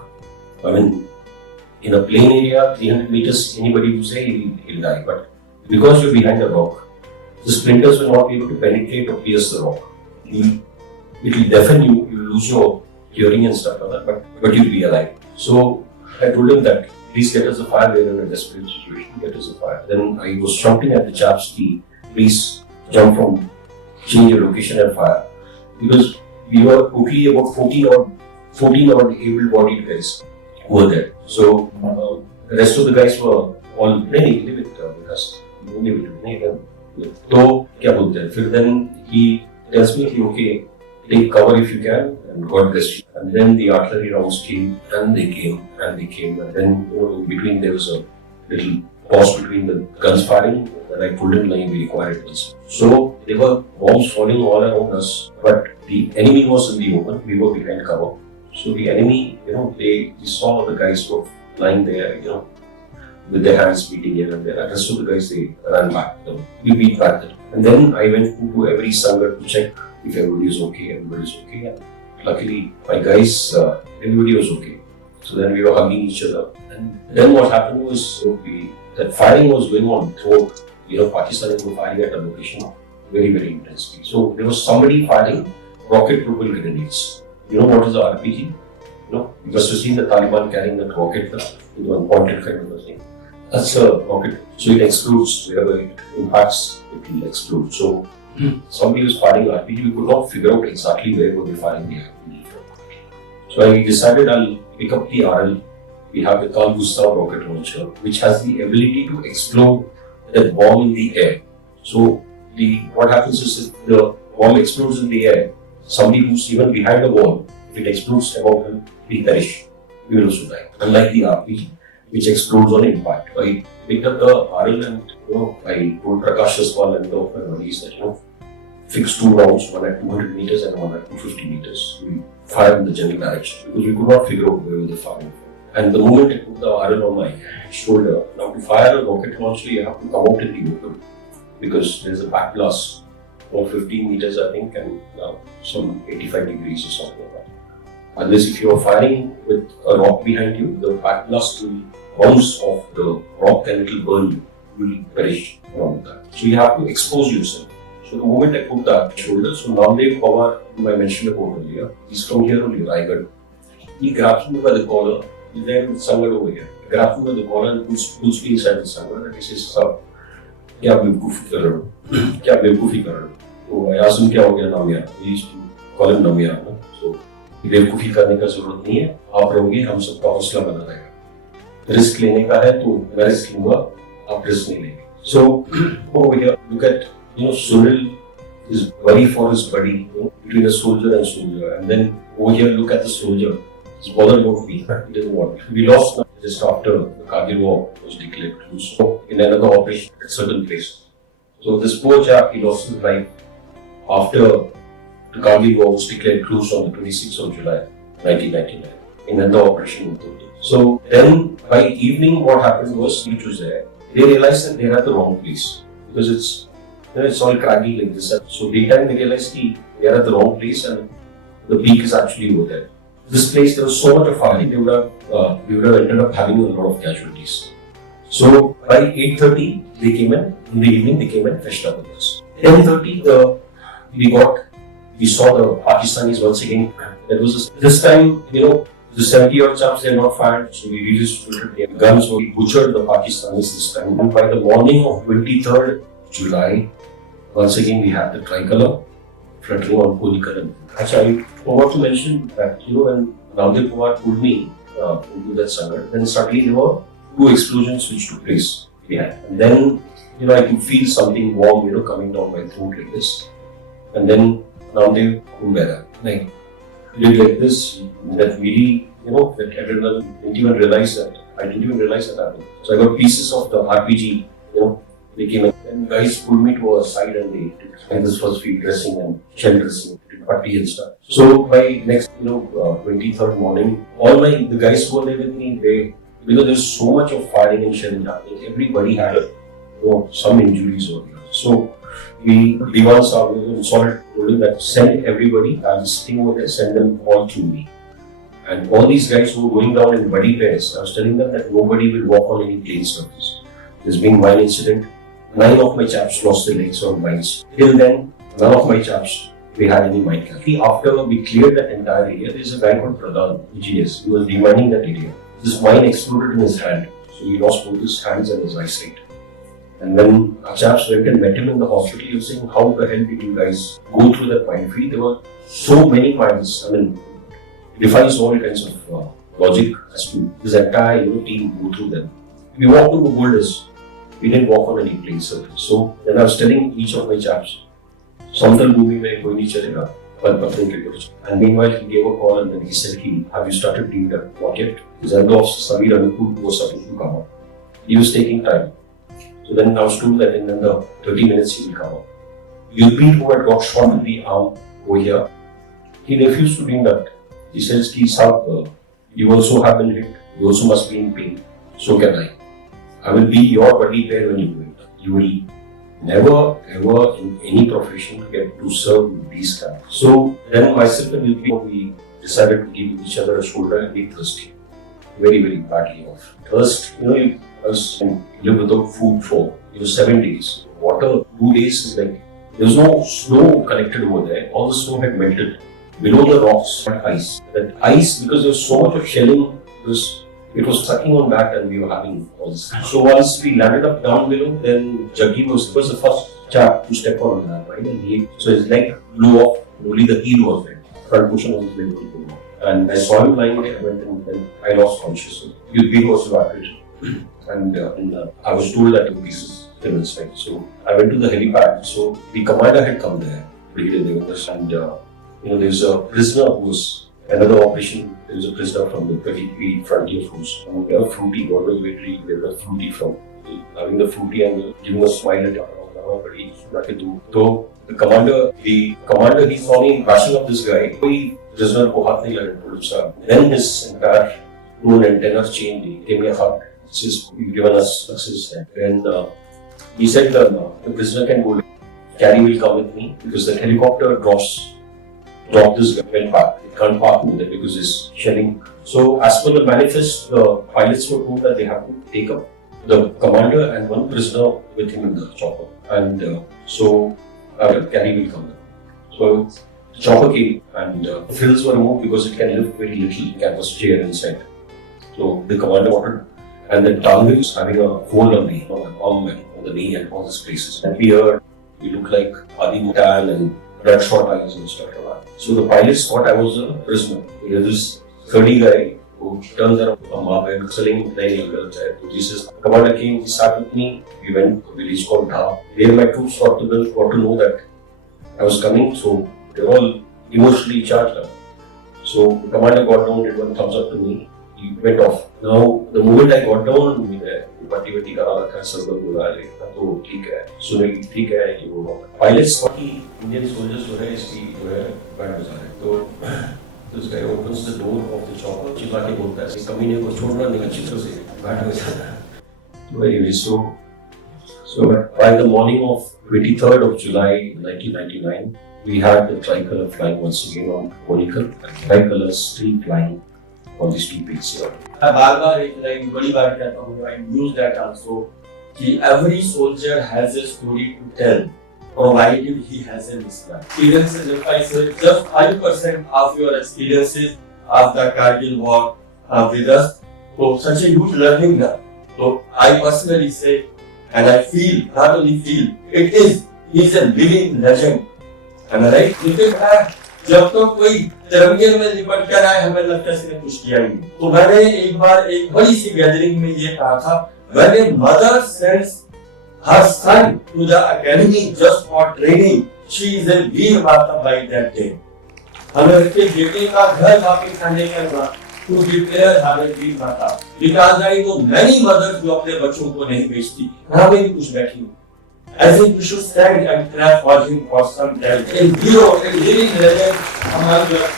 in a plain area, 300 meters, anybody would say he'll die. But because you're behind a rock, the splinters will not be able to penetrate or pierce the rock. It will deafen you, you'll lose your hearing and stuff like that, but you'll be alive. So I told him that, please get us a fire, we're in a desperate situation, get us a fire. Then I was shouting at the chaps, please jump from, change your location and fire. Because we were totally about 14 odd able-bodied guys who were there. So the rest of the guys were all live with us. So, then he tells me, okay, take cover if you can, and God bless you. And then the artillery rounds came, and they came. And then, in between there was a little pause between the guns firing, and I told him we required guns. So there were bombs falling all around us, but the enemy was in the open, we were behind cover. So the enemy, we saw the guys were lying there, with their hands beating here and there. The rest of the guys, they ran back. We beat back. And then I went to every Sangha to check if everybody is okay, And luckily, my guys, everybody was okay. So then we were hugging each other. And then what happened was, that firing was going on throughout, Pakistan were firing at a location very, very intensely. So there was somebody firing rocket-propelled grenades. You know what is the RPG? You must have seen the Taliban carrying that rocket, one pointed kind of a thing. That's a rocket. So it explodes wherever it impacts, it will explode. So somebody was firing RPG, we could not figure out exactly where were they firing the RPG from. So I decided I'll pick up the RL. We have the Carl Gustav rocket launcher, which has the ability to explode that bomb in the air. So what happens is if the bomb explodes in the air, somebody who's even behind the wall, if it explodes above him, we perish. We will also die. Unlike the RPG, which explodes on impact. I picked up the RL and I told Prakash Aswal and my buddies that fix 2 rounds, one at 200 meters and one at 250 meters. We fire in the general direction because we could not figure out where they were firing from. And the moment I put the RL on my shoulder, now to fire a rocket launcher, you have to come out in the open because there's a back blast of 15 meters, I think, and some 85 degrees or something like that. Unless if you are firing with a rock behind you, the back blast will bounce off the rock and it will burn you. You will perish around that. So you have to expose yourself. So the moment I put that shoulder, so Namdev Pawar, whom I mentioned about earlier, he's from here only, Raigad. He grabs me by the collar is there with Sangal over here. Grab him with the collar and puts me inside the Sangal and he says, "Sir, क्या बेवकूफ़ी कर रहे हो? क्या बेवकूफ़ी कर रहे हो?" तो I asked him क्या हो गया नामिया? We used to call him नामिया. So बेवकूफ़ी करने का जरूरत नहीं है. आप रहोगे, हम सबका हौसला बना रहेगा. रिस्क लेने का है तो मैं रिस्क लूँगा, आप रिस्क नहीं लेंगे. So over here, look at Sunil is worried for his buddy, between a soldier and soldier, and then over here look at the soldier. He's bothered about me. He didn't want. We lost just after the Kargil War was declared. So in another operation at a certain place. So this poor chap, he lost his life after the Kargil War was declared closed on the 26th of July, 1999, in another operation in Turkey. So then by evening, what happened was, which was there, they realized that they're at the wrong place because it's all craggy like this. So daytime they realized they are at the wrong place and the peak is actually over there. This place, there was so much of fighting, we would have ended up having a lot of casualties. So by 8:30 they came in the evening they came and fetched up with us. 10:30 we saw the Pakistanis once again. It was this time, the 70 odd chaps, they are not fired, so we redistributed their guns, so we butchered the Pakistanis this time. And by the morning of 23rd July, once again we had the tricolor fluttering on Holy Color. Actually, I forgot to mention that, when Ramdev Kumar pulled me into that Sangal, then suddenly there were two explosions which took place behind. And then, I could feel something warm, coming down my throat like this. And then Ramdev couldn't bear that. Like, he did like this, that really, that adrenaline, I didn't even realize that happened. So I got pieces of the RPG, they came in and guys pulled me to a side and they did this first field dressing and shell dressing, did putty and stuff. So by next, 23rd morning, all the guys who were there with me, because there's so much of firing and shelling happening, everybody had some injuries over here. So the ones are solid holding that send everybody, I'll stay over there, send them all to me. And all these guys who were going down in buddy pairs, I was telling them that nobody will walk on any plain surface. There's been mine incident. 9 of my chaps lost their legs on mines. Till then, none of my chaps, they had any mine casualty. After we cleared that entire area, there's a guy called Pradhan, GS. He was demining that area. This mine exploded in his hand. So he lost both his hands and his eyesight. And when our chaps went and met him in the hospital, he was saying, how the hell did you guys go through that minefield? There were so many mines. It defies all kinds of logic as to this entire team go through them. We walked over boulders. We didn't walk on any plain surface. So then I was telling each of my chaps, Samtal movie mein koi nahi chalega, but patron ke kuch. And meanwhile he gave a call and then he said, have you started doing that? Not yet. His elder officer Sameer Anupur was supposed to come up. He was taking time. So then I was told that in another 30 minutes he will come up. Yudbir, who had got shot in the arm over here, he refused to do that. He says, you also have been hit, you also must be in pain. So can I. I will be your buddy pair when you do it. You will never ever in any profession get to serve these guys. So then myself and Yudhbir, we decided to give each other a shoulder and be thirsty. Very, very badly off. Thirst, I was lived without food for 7 days. Water, 2 days is like, there was no snow connected over there. All the snow had melted. Below the rocks, ice. That ice, because there was so much of shelling, it was sucking on that and we were having all this. So once we landed up down below, then Jaggi was the first chap to step on that, right? And so it's like blew off, only the heel was there. Front portion was very good. And I saw him lying there, and then I lost consciousness. Yudhbir was evacuated. And I was told that 2 pieces still inside. So I went to the helipad. So the commander had come there, Brigadier B, and there's a prisoner who was another operation. There was a prisoner from the Brigadier Frontier Force. And they were fruity, God was very, they were fruity from having the fruity and giving a smile at So the commander, he saw me bashing up this guy. Koi prisoner ko haath nahi lagane. Then his entire known antenna changed. He gave me a hug. He says, you've given us success. And he said the prisoner can go. Carry will come with me because the helicopter dropped this guy went back. It can't park over there because it's shelling. So as per the manifest, the pilots were told that they have to take up the commander and one prisoner with him in the chopper. And so Carry will come down. So the chopper came and the frills were removed because it can lift very little. It can have a chair inside. So the commander wanted, and then Kargil was having a hole on the arm and on the knee and all these places. And here we look like Adi Mutan and bloodshot eyes and stuff like that. So the pilots thought I was a prisoner. There's this 30 guy who turns around a mob and selling playing girls. He says, commander came, he sat with me, we went to a village called Dha. There my troops got to know that I was coming, so they were all emotionally charged up. So the commander got down, did one thumbs up to me, he went off. Now the moment I got down, पट्टी करा रखा है server बुला रहे तो ठीक है सुने ठीक है ये वो pilots thought कि Indian soldiers जो है इसकी जो है बैंड बजा रहे तो this guy opens the door of the chopper चिल्ला के बोलता है इस कमीने को छोड़ना नहीं अच्छी तरह से बैंड बजाना तो anyway so by the morning of 23rd of July 1999 we had the tricolor flying once again on Conical and tricolors still flying on these two peaks. बार-बार एक लाइन बड़ी बात कहता हूँ I use that also कि every soldier has a story to tell provided he has an experiences. If I say just 5% of your experiences of the Kargil War with us, so such a huge learning there. So I personally say and I feel, not only feel, he is a living legend. Am I right? लेकिन जब तो कोई तिरंगे में लिपट कर आए हमें लगता है इसने कुछ किया ही नहीं तो मैंने एक बार एक बड़ी सी गैदरिंग में ये कहा था when a mother sends her son to the academy just for training she is a Veer Gatha by that day हमें उसके बेटे का घर वापस आने के बाद to prepare her Veer Gatha because I know many mothers जो अपने बच्चों को नहीं भेजती हमें भी कुछ बैठी as if we should stand and clap for him for some time. A hero, a living legend among the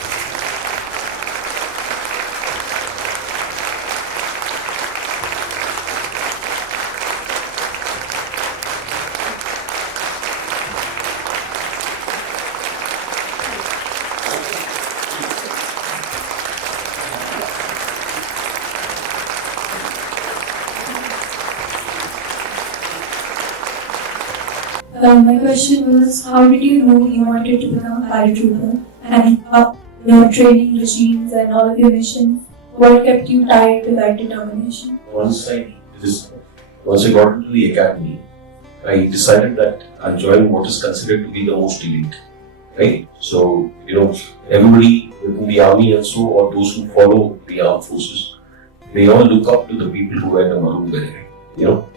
My question was, how did you know you wanted to become a paratrooper? And your training regimes and all of your missions, what kept you tied to that determination? Once I got into the academy, I decided that I'll join what is considered to be the most elite. Right? So, everybody within the army also, or those who follow the armed forces, they all look up to the people who wear the maroon beret.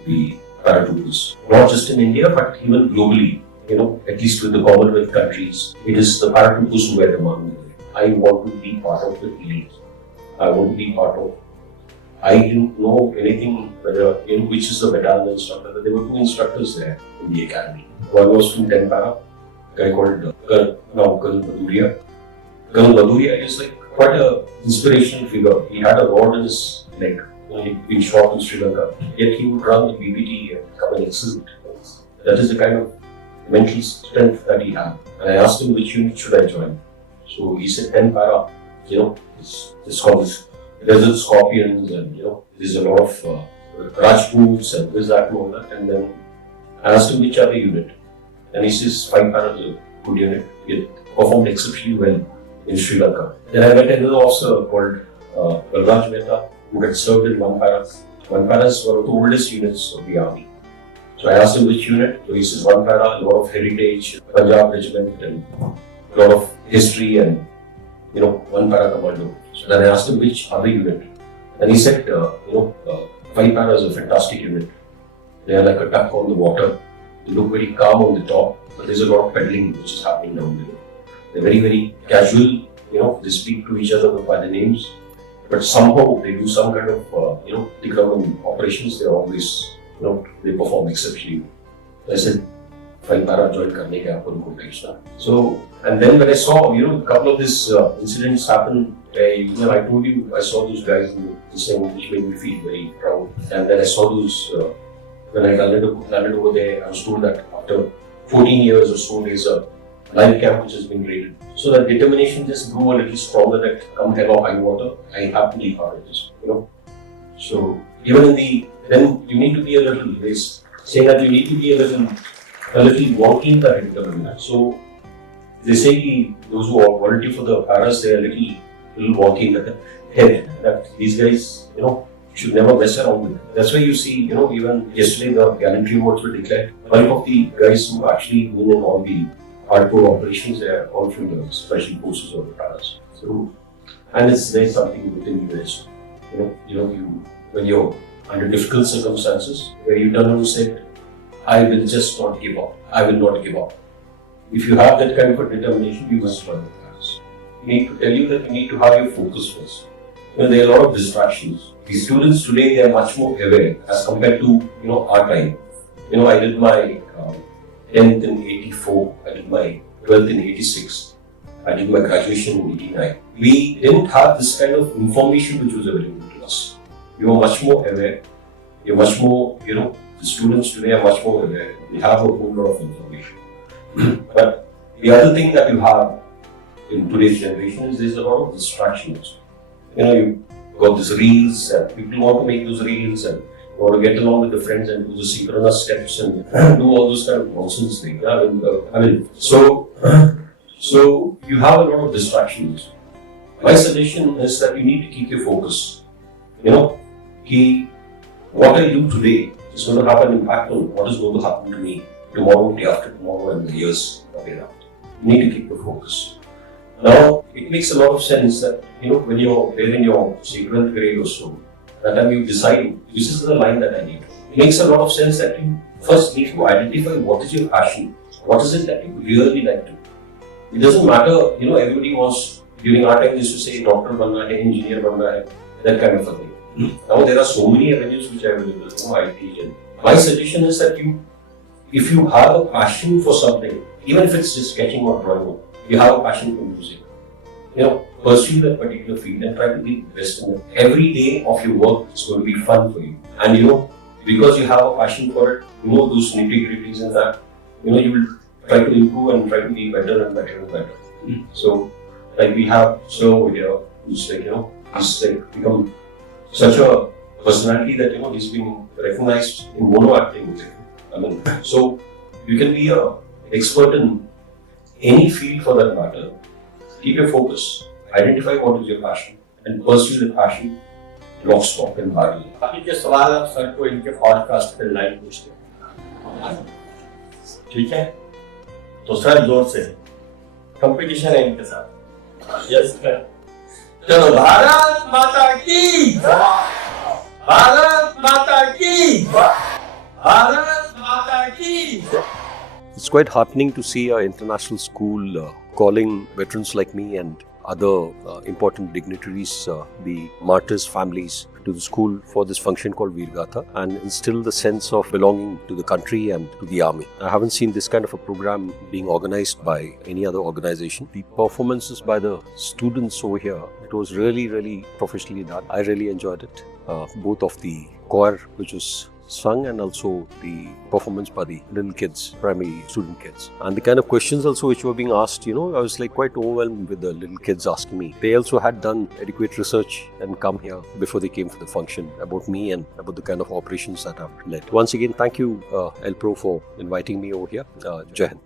The paratroopers. Not just in India, but even globally. At least with the Commonwealth countries, it is the paratroopers who wear the maroon beret. I want to be part of the elite. I want to be part of. I didn't know anything whether which is the battalion instructor. There were two instructors there in the academy. One was from 10 para, a guy called Kargil War. Kargil War is like quite an inspirational figure. He had a rod in his neck. He'd been shot in Sri Lanka. Yet he would run the BPT and come and excel. That is the kind of mental strength that he had. And I asked him which unit should I join. So he said 10 para. It's called Desert Scorpions, and there's a lot of Rajputs and this, that, and all that. And then I asked him which other unit. And he says 5 para is a good unit. He performed exceptionally well in Sri Lanka. Then I met another officer called Balraj Mehta, who had served in 1 para. 1 para is one of the oldest units of the army. So I asked him which unit. So he says 1 para, a lot of heritage, Punjab regiment, and a lot of history, and 1 para commando. So then I asked him which other unit. And he said, 5 para is a fantastic unit. They are like a duck on the water. They look very calm on the top, but there's a lot of peddling which is happening down below. They're very, very casual. They speak to each other by the names. But somehow they do some kind of, the government operations. They're always, they perform exceptionally. I said, 5 para join karne ka apan ko bhejna. So, and then when I saw, a couple of these incidents happen, I told you, I saw those guys in the same, which made me feel very proud. And then I saw those, when I landed over there, I was told that after 14 years or so, there's a live camp which has been raided. So that determination just grew a little stronger that come hell or high water, I have to be part of this, So, even then you need to be a little, saying that you need to be a little wonky in the determination. So, they say those who are volunteer for the paras, they are a little wonky in that. head that these guys, should never mess around with. That's why you see, even yesterday the gallantry awards were declared. One of the guys who actually win in all the hardcore operations, they are all from the special forces or the paras. So, and there's something within you as, when you're under difficult circumstances, where you turn and say, I will just not give up. I will not give up. If you have that kind of a determination, you must run the paras. I need to tell you that you need to have your focus first. There are a lot of distractions. The students today, they are much more aware as compared to, our time. I did my 10th in 84, I did my 12th in 86, I did my graduation in 89. We didn't have this kind of information which was available to us. We were much more aware. You're much more, the students today are much more aware. They have a whole lot of information. But the other thing that you have in today's generation is there's a lot of distractions. You've got these reels and people want to make those reels and want to get along with the friends and do the synchronous steps and do all those kind of nonsense things. So you have a lot of distractions. My suggestion is that you need to keep your focus. What I do today is going to have an impact on what is going to happen to me tomorrow, day after tomorrow, and the years ahead. You need to keep your focus. Now, it makes a lot of sense that, when you're there in your 12th grade or so, that time you decide, this is the line that I need. It makes a lot of sense that you first need to identify what is your passion. What is it that you really like to do? It doesn't matter, everybody wants, during our time, used to say, doctor banna hai, engineer banna hai, that kind of a thing. Now, there are so many avenues which are available, I teach. And my suggestion is that if you have a passion for something, even if it's just sketching or drawing, you have a passion for music, pursue that particular field and try to be the best in it. Every day of your work is going to be fun for you. And because you have a passion for it, those nitty-gritties and that, you will try to improve and try to be better and better and better. So, like we have Sena over here, who's he's become such a personality that, he's been recognized in mono acting. So you can be an expert in any field for that matter. Keep your focus, identify what is your passion, and pursue the passion, lock, stock and barrel. बाकी के सवाल आप sir को इनके podcast पे live पूछते हैं, ठीक है? तो सर जोर से कंपटीशन है इनके साथ। Yes sir. चलो भारत माता की, भारत माता की, भारत माता की। It's quite heartening to see our international school calling veterans like me and other important dignitaries, the martyrs' families, to the school for this function called Veer Gatha and instill the sense of belonging to the country and to the army. I haven't seen this kind of a program being organized by any other organization. The performances by the students over here, it was really, really professionally done. I really enjoyed it. Both of the choir, which was sung, and also the performance by the little kids, primary student kids. And the kind of questions also which were being asked, I was like quite overwhelmed with the little kids asking me. They also had done adequate research and come here before they came for the function about me and about the kind of operations that I've led. Once again, thank you, El Pro, for inviting me over here. Jai Hind.